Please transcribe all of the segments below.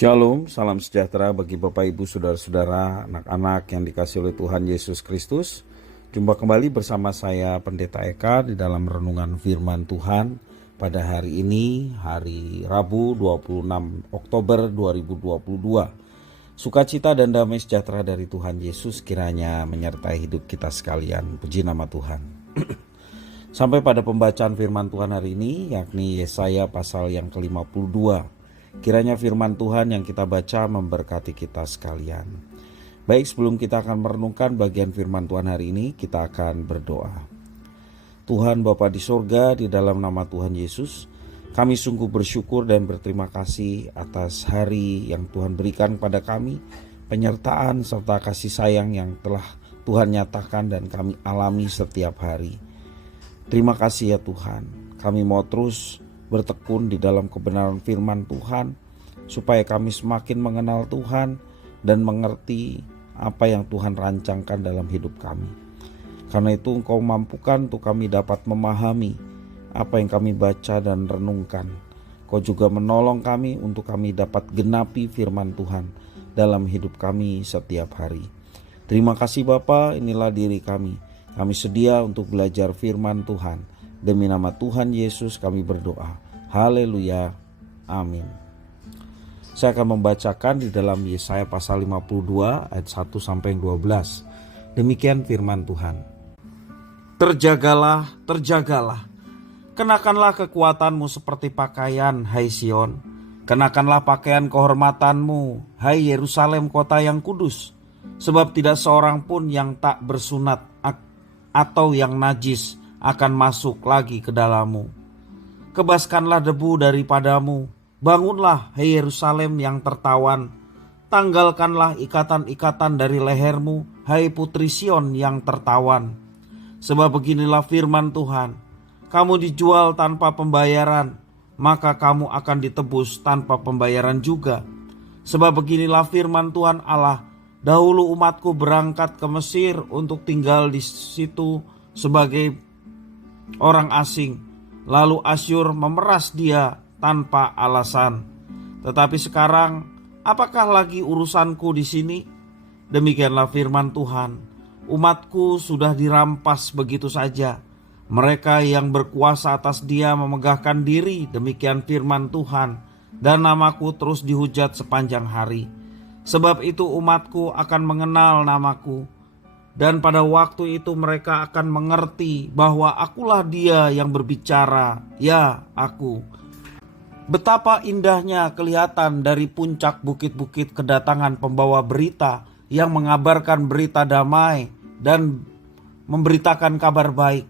Shalom, salam sejahtera bagi Bapak Ibu Saudara-saudara, anak-anak yang dikasihi oleh Tuhan Yesus Kristus. Jumpa kembali bersama saya Pendeta Eka di dalam renungan firman Tuhan pada hari ini, hari Rabu 26 Oktober 2022. Sukacita dan damai sejahtera dari Tuhan Yesus kiranya menyertai hidup kita sekalian. Puji nama Tuhan. Sampai pada pembacaan firman Tuhan hari ini, yakni Yesaya pasal yang ke-52. Kiranya firman Tuhan yang kita baca memberkati kita sekalian. Baik, sebelum kita akan merenungkan bagian firman Tuhan hari ini, kita akan berdoa. Tuhan Bapa di sorga, di dalam nama Tuhan Yesus, kami sungguh bersyukur dan berterima kasih atas hari yang Tuhan berikan pada kami, penyertaan serta kasih sayang yang telah Tuhan nyatakan dan kami alami setiap hari. Terima kasih ya Tuhan, kami mau terus bertekun di dalam kebenaran firman Tuhan, supaya kami semakin mengenal Tuhan dan mengerti apa yang Tuhan rancangkan dalam hidup kami. Karena itu Engkau mampukan untuk kami dapat memahami apa yang kami baca dan renungkan. Kau juga menolong kami untuk kami dapat genapi firman Tuhan dalam hidup kami setiap hari. Terima kasih Bapa, inilah diri kami. Kami sedia untuk belajar firman Tuhan. Demi nama Tuhan Yesus kami berdoa. Haleluya. Amin. Saya akan membacakan di dalam Yesaya pasal 52 ayat 1 sampai 12. Demikian firman Tuhan. Terjagalah, terjagalah. Kenakanlah kekuatanmu seperti pakaian, hai Sion. Kenakanlah pakaian kehormatanmu, hai Yerusalem kota yang kudus. Sebab tidak seorang pun yang tak bersunat atau yang najis akan masuk lagi ke dalammu. Kebaskanlah debu daripadamu, bangunlah hai Yerusalem yang tertawan. Tanggalkanlah ikatan-ikatan dari lehermu, hai putri Sion yang tertawan. Sebab beginilah firman Tuhan, kamu dijual tanpa pembayaran, maka kamu akan ditebus tanpa pembayaran juga. Sebab beginilah firman Tuhan Allah, dahulu umatku berangkat ke Mesir untuk tinggal di situ sebagai orang asing, lalu Asyur memeras dia tanpa alasan. Tetapi sekarang, apakah lagi urusanku di sini? Demikianlah firman Tuhan, umatku sudah dirampas begitu saja. Mereka yang berkuasa atas dia memegahkan diri, demikian firman Tuhan, dan namaku terus dihujat sepanjang hari. Sebab itu umatku akan mengenal namaku, dan pada waktu itu mereka akan mengerti bahwa akulah dia yang berbicara, ya aku. Betapa indahnya kelihatan dari puncak bukit-bukit kedatangan pembawa berita yang mengabarkan berita damai dan memberitakan kabar baik,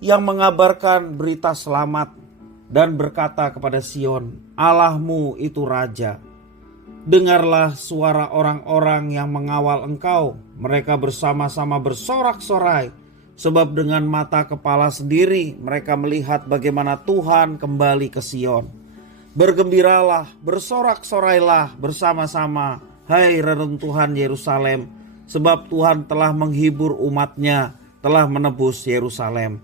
yang mengabarkan berita selamat dan berkata kepada Sion, Allahmu itu Raja. Dengarlah suara orang-orang yang mengawal engkau. Mereka bersama-sama bersorak-sorai, sebab dengan mata kepala sendiri mereka melihat bagaimana Tuhan kembali ke Sion. Bergembiralah, bersorak-sorailah bersama-sama, hai reruntuhan Yerusalem, sebab Tuhan telah menghibur umatnya, telah menebus Yerusalem.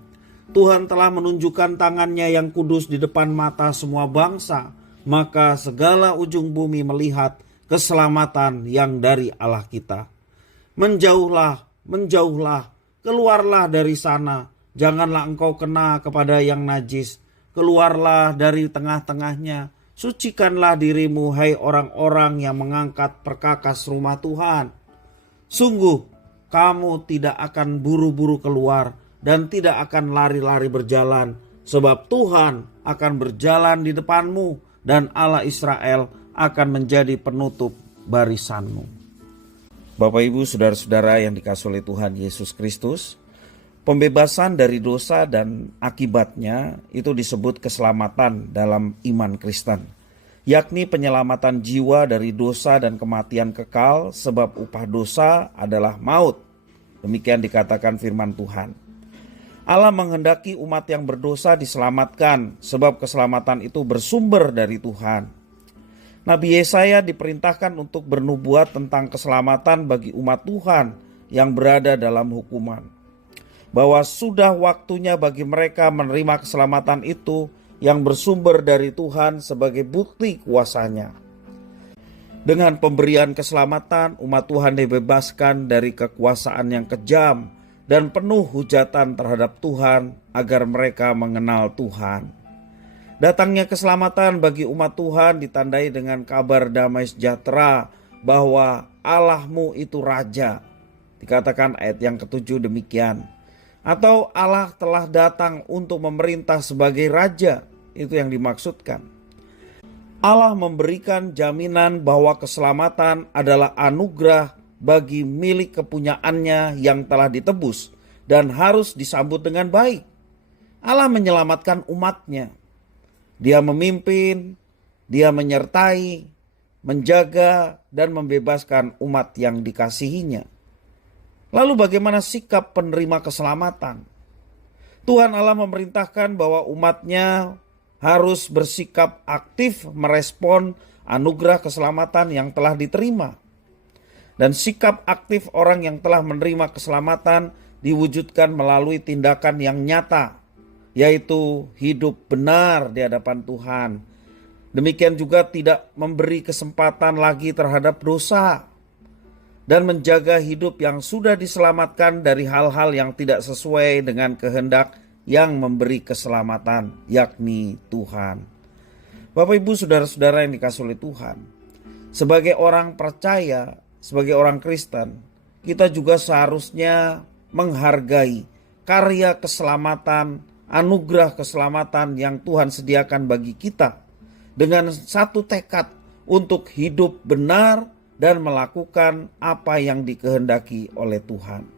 Tuhan telah menunjukkan tangannya yang kudus di depan mata semua bangsa. Maka segala ujung bumi melihat keselamatan yang dari Allah kita. Menjauhlah, menjauhlah, keluarlah dari sana. Janganlah engkau kena kepada yang najis. Keluarlah dari tengah-tengahnya. Sucikanlah dirimu, hai orang-orang yang mengangkat perkakas rumah Tuhan. Sungguh, kamu tidak akan buru-buru keluar dan tidak akan lari-lari berjalan. Sebab Tuhan akan berjalan di depanmu, dan Allah Israel akan menjadi penutup barisanmu. Bapak Ibu Saudara-saudara yang dikasihi oleh Tuhan Yesus Kristus, pembebasan dari dosa dan akibatnya itu disebut keselamatan dalam iman Kristen, yakni penyelamatan jiwa dari dosa dan kematian kekal, sebab upah dosa adalah maut. Demikian dikatakan firman Tuhan. Allah menghendaki umat yang berdosa diselamatkan, sebab keselamatan itu bersumber dari Tuhan. Nabi Yesaya diperintahkan untuk bernubuat tentang keselamatan bagi umat Tuhan yang berada dalam hukuman. Bahwa sudah waktunya bagi mereka menerima keselamatan itu yang bersumber dari Tuhan sebagai bukti kuasanya. Dengan pemberian keselamatan, umat Tuhan dibebaskan dari kekuasaan yang kejam dan penuh hujatan terhadap Tuhan agar mereka mengenal Tuhan. Datangnya keselamatan bagi umat Tuhan ditandai dengan kabar damai sejahtera bahwa Allahmu itu Raja. Dikatakan ayat yang ke-7 demikian. Atau Allah telah datang untuk memerintah sebagai Raja, itu yang dimaksudkan. Allah memberikan jaminan bahwa keselamatan adalah anugerah bagi milik kepunyaannya yang telah ditebus dan harus disambut dengan baik. Allah menyelamatkan umatnya. Dia memimpin, dia menyertai, menjaga dan membebaskan umat yang dikasihinya. Lalu bagaimana sikap penerima keselamatan? Tuhan Allah memerintahkan bahwa umatnya harus bersikap aktif merespon anugerah keselamatan yang telah diterima. Dan sikap aktif orang yang telah menerima keselamatan diwujudkan melalui tindakan yang nyata, yaitu hidup benar di hadapan Tuhan. Demikian juga tidak memberi kesempatan lagi terhadap dosa dan menjaga hidup yang sudah diselamatkan dari hal-hal yang tidak sesuai dengan kehendak yang memberi keselamatan, yakni Tuhan. Bapak Ibu saudara-saudara yang dikasihi oleh Tuhan, sebagai orang percaya, sebagai orang Kristen, kita juga seharusnya menghargai karya keselamatan, anugerah keselamatan yang Tuhan sediakan bagi kita dengan satu tekad untuk hidup benar dan melakukan apa yang dikehendaki oleh Tuhan.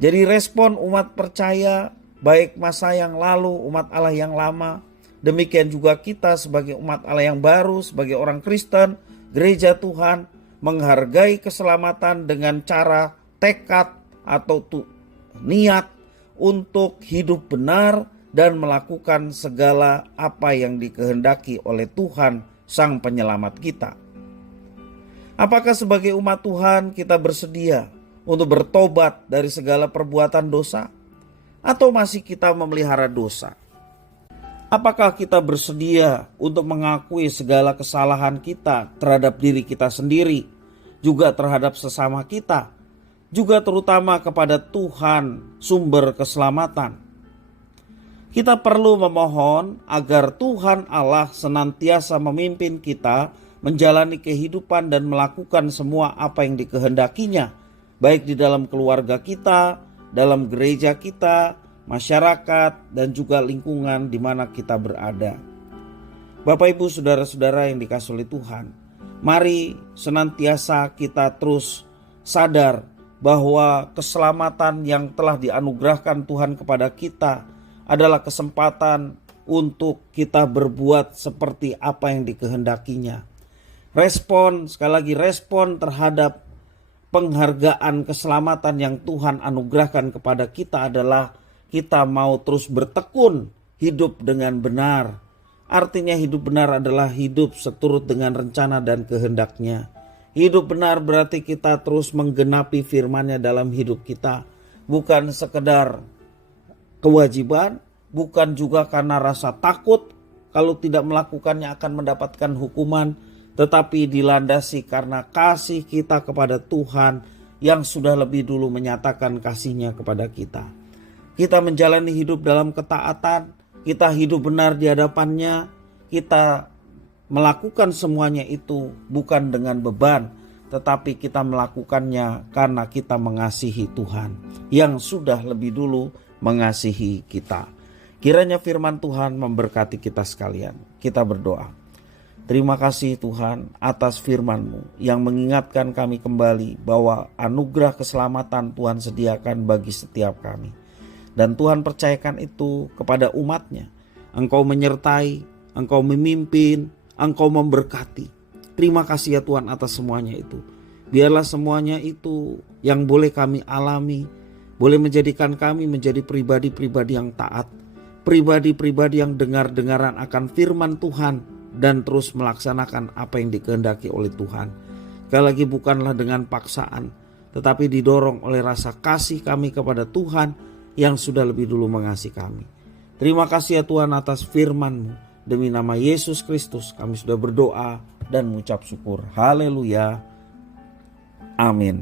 Jadi respon umat percaya, baik masa yang lalu, umat Allah yang lama, demikian juga kita sebagai umat Allah yang baru, sebagai orang Kristen, gereja Tuhan, menghargai keselamatan dengan cara tekad atau niat untuk hidup benar dan melakukan segala apa yang dikehendaki oleh Tuhan Sang Penyelamat kita. Apakah sebagai umat Tuhan kita bersedia untuk bertobat dari segala perbuatan dosa? Atau masih kita memelihara dosa? Apakah kita bersedia untuk mengakui segala kesalahan kita terhadap diri kita sendiri, juga terhadap sesama kita, juga terutama kepada Tuhan sumber keselamatan? Kita perlu memohon agar Tuhan Allah senantiasa memimpin kita menjalani kehidupan dan melakukan semua apa yang dikehendakinya, baik di dalam keluarga kita, dalam gereja kita, masyarakat, dan juga lingkungan di mana kita berada. Bapak Ibu saudara-saudara yang dikasihi oleh Tuhan, mari senantiasa kita terus sadar bahwa keselamatan yang telah dianugerahkan Tuhan kepada kita adalah kesempatan untuk kita berbuat seperti apa yang dikehendakinya. Sekali lagi respon terhadap penghargaan keselamatan yang Tuhan anugerahkan kepada kita adalah kita mau terus bertekun hidup dengan benar. Artinya hidup benar adalah hidup seturut dengan rencana dan kehendak-Nya. Hidup benar berarti kita terus menggenapi firman-Nya dalam hidup kita. Bukan sekedar kewajiban, bukan juga karena rasa takut kalau tidak melakukannya akan mendapatkan hukuman, tetapi dilandasi karena kasih kita kepada Tuhan yang sudah lebih dulu menyatakan kasih-Nya kepada kita. Kita menjalani hidup dalam ketaatan, kita hidup benar di hadapan-Nya, kita melakukan semuanya itu bukan dengan beban, tetapi kita melakukannya karena kita mengasihi Tuhan yang sudah lebih dulu mengasihi kita. Kiranya firman Tuhan memberkati kita sekalian. Kita berdoa. Terima kasih Tuhan atas firman-Mu yang mengingatkan kami kembali bahwa anugerah keselamatan Tuhan sediakan bagi setiap kami. Dan Tuhan percayakan itu kepada umat-Nya. Engkau menyertai, Engkau memimpin, Engkau memberkati. Terima kasih ya Tuhan atas semuanya itu. Biarlah semuanya itu yang boleh kami alami, boleh menjadikan kami menjadi pribadi-pribadi yang taat. Pribadi-pribadi yang dengar-dengaran akan firman Tuhan dan terus melaksanakan apa yang dikehendaki oleh Tuhan. Sekali lagi bukanlah dengan paksaan, tetapi didorong oleh rasa kasih kami kepada Tuhan yang sudah lebih dulu mengasihi kami. Terima kasih ya Tuhan atas firman-Mu. Demi nama Yesus Kristus kami sudah berdoa dan mengucap syukur. Haleluya. Amin.